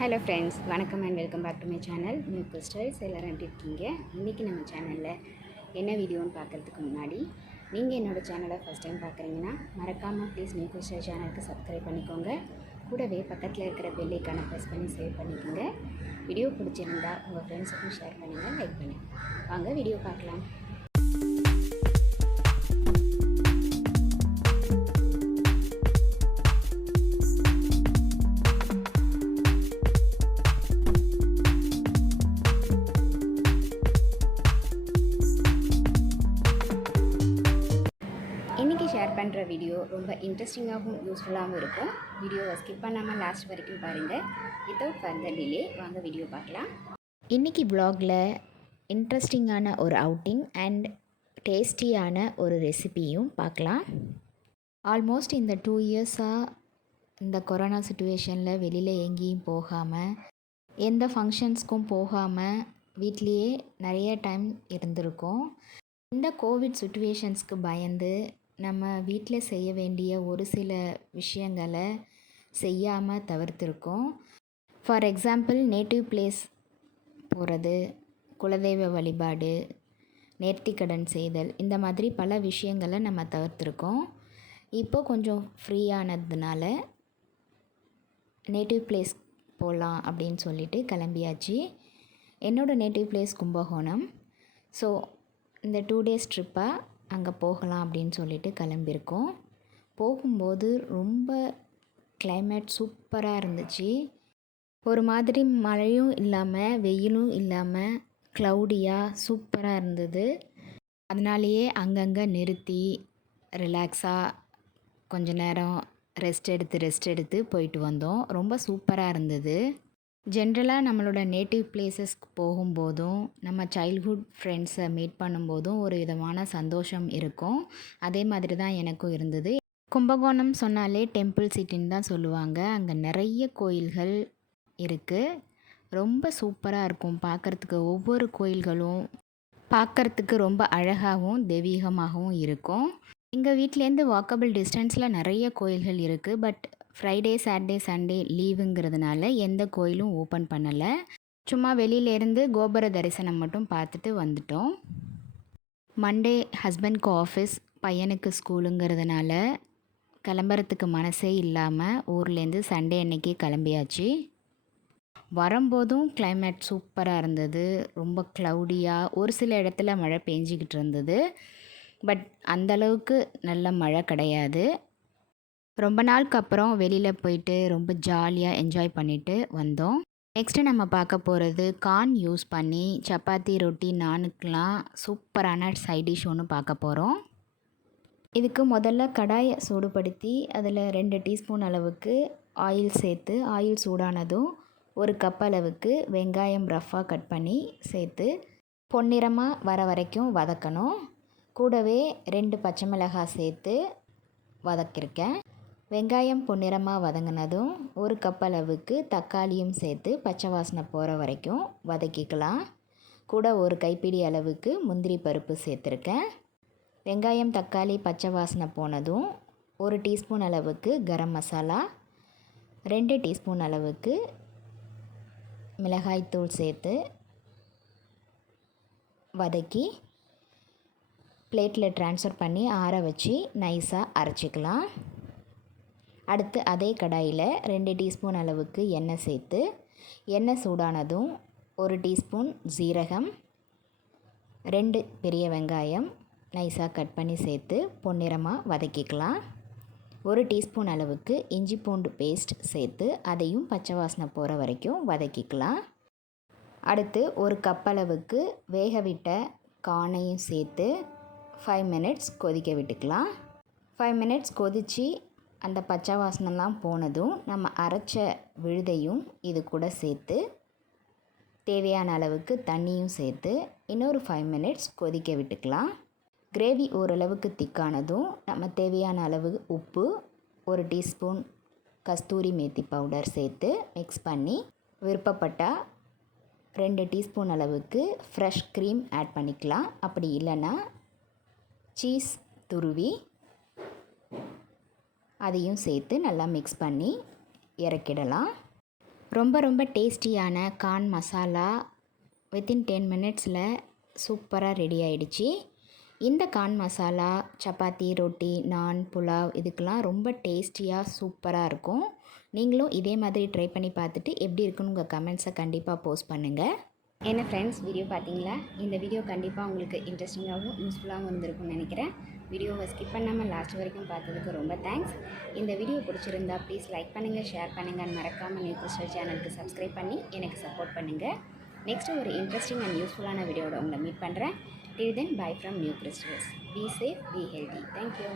Hello ஃப்ரெண்ட்ஸ், வணக்கம் and welcome back to my channel new styles. எல்லோரும் எப்படி இருக்கீங்க? இன்றைக்கி நம்ம சேனலில் என்ன வீடியோன்னு பார்க்குறதுக்கு முன்னாடி நீங்கள் என்னோடய சேனலை ஃபஸ்ட் டைம் பார்க்குறீங்கன்னா மறக்காமல் ப்ளீஸ் நியூ ஸ்டைல் சேனலுக்கு சப்ஸ்கிரைப் பண்ணிக்கோங்க. கூடவே பக்கத்தில் இருக்கிற பெல் ஐக்கானை ப்ரெஸ் பண்ணி சேவ் பண்ணிக்கோங்க. வீடியோ பிடிச்சிருந்தா உங்கள் ஃப்ரெண்ட்ஸுக்கும் ஷேர் பண்ணுங்கள், லைக் பண்ணுங்கள். வாங்க வீடியோ பார்க்கலாம். இன்றைக்கி ஷேர் பண்ணுற வீடியோ ரொம்ப இன்ட்ரெஸ்டிங்காகவும் யூஸ்ஃபுல்லாகவும் இருக்கும். வீடியோவை ஸ்கிப் பண்ணாமல் லாஸ்ட் வரைக்கும் பாருங்கள். வித்தவுட் ஃபர்தர் டிலே வாங்க வீடியோ பார்க்கலாம். இன்றைக்கி வ்ளாகில் இன்ட்ரெஸ்டிங்கான ஒரு அவுட்டிங் அண்ட் டேஸ்டியான ஒரு ரெசிபியும் பார்க்கலாம். ஆல்மோஸ்ட் இந்த 2 இயர்ஸாக இந்த கொரோனா சுச்சுவேஷனில் வெளியில் எங்கேயும் போகாமல், எந்த ஃபங்க்ஷன்ஸ்க்கும் போகாமல் வீட்லேயே நிறைய டைம் இருந்திருக்கோம். இந்த கோவிட் சுச்சுவேஷன்ஸ்க்கு பயந்து நம்ம வீட்டில் செய்ய வேண்டிய ஒரு சில விஷயங்களை செய்யாமல் தவிர்த்திருக்கோம். ஃபார் எக்ஸாம்பிள், நேட்டிவ் பிளேஸ் போகிறது, குலதெய்வ வழிபாடு, நேர்த்திக்கடன் செய்தல், இந்த மாதிரி பல விஷயங்களை நம்ம தவிர்த்திருக்கோம். இப்போ கொஞ்சம் ஃப்ரீயானதுனால நேட்டிவ் பிளேஸ் போகலாம் அப்படின்னு சொல்லிட்டு கிளம்பியாச்சு. என்னோடய நேட்டிவ் பிளேஸ் கும்பகோணம். ஸோ இந்த 2 டேஸ் ட்ரிப்பாக அங்கே போகலாம் அப்படின்னு சொல்லிட்டு கிளம்பியிருக்கோம். போகும்போது ரொம்ப கிளைமேட் சூப்பராக இருந்துச்சு. ஒரு மாதிரி மழையும் இல்லாமல் வெயிலும் இல்லாமல் க்ளவுடியாக சூப்பராக இருந்தது. அதனாலேயே அங்கங்கே நிறுத்தி ரிலாக்ஸாக கொஞ்ச நேரம் ரெஸ்ட் எடுத்து போயிட்டு வந்தோம். ரொம்ப சூப்பராக இருந்தது. ஜென்ரலாக நம்மளோட நேட்டிவ் பிளேஸஸ்க்கு போகும்போதும் நம்ம சைல்ட்ஹுட் ஃப்ரெண்ட்ஸை மீட் பண்ணும்போதும் ஒரு விதமான சந்தோஷம் இருக்கும். அதே மாதிரி தான் எனக்கும் இருந்தது. கும்பகோணம் சொன்னாலே டெம்பிள் சிட்டின்னு தான் சொல்லுவாங்க. அங்கே நிறைய கோயில்கள் இருக்குது. ரொம்ப சூப்பராக இருக்கும் பார்க்குறதுக்கு. ஒவ்வொரு கோயில்களும் பார்க்குறதுக்கு ரொம்ப அழகாகவும் தெய்வீகமாகவும் இருக்கும். எங்கள் வீட்டிலேருந்து வாக்கபிள் டிஸ்டன்ஸில் நிறைய கோயில்கள் இருக்குது. பட் ஃப்ரைடே, சாட்டர்டே, சண்டே லீவுங்கிறதுனால எந்த கோயிலும் ஓப்பன் பண்ணலை. சும்மா வெளியிலேருந்து கோபுர தரிசனம் மட்டும் பார்த்துட்டு வந்துட்டோம். மண்டே ஹஸ்பண்ட்க்கு ஆஃபீஸ், பையனுக்கு ஸ்கூலுங்கிறதுனால கிளம்புறதுக்கு மனசே இல்லாமல் ஊர்லேருந்து சண்டே அன்னைக்கு கிளம்பியாச்சு. வரும்போதும் கிளைமேட் சூப்பராக இருந்தது. ரொம்ப க்ளவுடியாக, ஒரு சில இடத்துல மழை பெஞ்சிக்கிட்டு இருந்தது. பட் அந்தளவுக்கு நல்ல மழை கிடையாது. ரொம்ப நாளுக்கு அப்புறம் வெளியில் போயிட்டு ரொம்ப ஜாலியாக என்ஜாய் பண்ணிவிட்டு வந்தோம். நெக்ஸ்ட்டு நம்ம பார்க்க போகிறது கார்ன் யூஸ் பண்ணி சப்பாத்தி, ரொட்டி, நானுக்கெலாம் சூப்பரான சைட் டிஷ் ஒன்று பார்க்க போகிறோம். இதுக்கு முதல்ல கடாயை சூடுபடுத்தி அதில் 2 டீஸ்பூன் அளவுக்கு ஆயில் சேர்த்து, ஆயில் சூடானதும் 1 கப் அளவுக்கு வெங்காயம் ரஃப்பாக கட் பண்ணி சேர்த்து பொன்னிறமாக வர வரைக்கும் வதக்கணும். கூடவே 2 பச்சை மிளகாய் சேர்த்து வதக்கியிருக்கேன். வெங்காயம் பொன்னிறமாக வதங்கினதும் 1 கப் அளவுக்கு தக்காளியும் சேர்த்து பச்சை வாசனை போகிற வரைக்கும் வதக்கிக்கலாம். கூட 1 கைப்பிடி அளவுக்கு முந்திரி பருப்பு சேர்த்துருக்கேன். வெங்காயம், தக்காளி பச்சை வாசனை போனதும் 1 டீஸ்பூன் அளவுக்கு கரம் மசாலா, 2 டீஸ்பூன் அளவுக்கு மிளகாய்த்தூள் சேர்த்து வதக்கி பிளேட்டில் ட்ரான்ஸ்ஃபர் பண்ணி ஆற வச்சு நைஸாக அரைச்சிக்கலாம். அடுத்து அதே கடாயில் 2 டீஸ்பூன் அளவுக்கு எண்ணெய் சேர்த்து, எண்ணெய் சூடானதும் 1 டீஸ்பூன் ஜீரகம், 2 பெரிய வெங்காயம் நைஸாக கட் பண்ணி சேர்த்து பொன்னிறமாக வதக்கிக்கலாம். 1 டீஸ்பூன் அளவுக்கு இஞ்சி பூண்டு பேஸ்ட் சேர்த்து அதையும் பச்சை வாசனை போகிற வரைக்கும் வதக்கிக்கலாம். அடுத்து 1 கப் அளவுக்கு வேக விட்ட கார்னையும் சேர்த்து 5 மினிட்ஸ் கொதிக்க விட்டுக்கலாம். 5 மினிட்ஸ் கொதித்து அந்த பச்சை வாசனைலாம் போனதும் நம்ம அரைச்ச விழுதையும் இது கூட சேர்த்து தேவையான அளவுக்கு தண்ணியும் சேர்த்து இன்னொரு 5 மினிட்ஸ் கொதிக்க விட்டுக்கலாம். கிரேவி ஓரளவுக்கு திக்கானதும் நம்ம தேவையான அளவு உப்பு, 1 டீஸ்பூன் கஸ்தூரி மேத்தி பவுடர் சேர்த்து மிக்ஸ் பண்ணி, விருப்பப்பட்டால் 2 டீஸ்பூன் அளவுக்கு ஃப்ரெஷ் க்ரீம் ஆட் பண்ணிக்கலாம். அப்படி இல்லைன்னா சீஸ் துருவி அதையும் சேர்த்து நல்லா மிக்ஸ் பண்ணி இறக்கிடலாம். ரொம்ப ரொம்ப டேஸ்டியான கார்ன் மசாலா வித்தின் 10 மினிட்ஸில் சூப்பராக ரெடி ஆகிடுச்சு. இந்த கார்ன் மசாலா சப்பாத்தி, ரொட்டி, நான், புலாவ் இதுக்கெலாம் ரொம்ப டேஸ்டியாக சூப்பராக இருக்கும். நீங்களும் இதே மாதிரி ட்ரை பண்ணி பார்த்துட்டு எப்படி இருக்குன்னு உங்கள் கமெண்ட்ஸை கண்டிப்பாக போஸ்ட் பண்ணுங்கள். என்ன ஃப்ரெண்ட்ஸ், வீடியோ பார்த்தீங்களா? இந்த வீடியோ கண்டிப்பாக உங்களுக்கு இன்ட்ரெஸ்டிங்காகவும் யூஸ்ஃபுல்லாகவும் இருந்திருக்கும்னு நினைக்கிறேன். வீடியோவை ஸ்கிப் பண்ணாமல் லாஸ்ட் வரைக்கும் பார்த்ததுக்கு ரொம்ப தேங்க்ஸ். இந்த வீடியோ பிடிச்சிருந்தா ப்ளீஸ் லைக் பண்ணுங்கள், ஷேர் பண்ணுங்கள், மறக்காமல் நியூ கிறிஸ்டல் சேனலுக்கு சப்ஸ்கிரைப் பண்ணி எனக்கு சப்போர்ட் பண்ணுங்கள். நெக்ஸ்ட்டு ஒரு இன்ட்ரெஸ்டிங் அண்ட் யூஸ்ஃபுல்லான வீடியோட உங்களை மீட் பண்ணுறேன். Till then, bye from New Crystals. Be safe, be healthy. Thank you.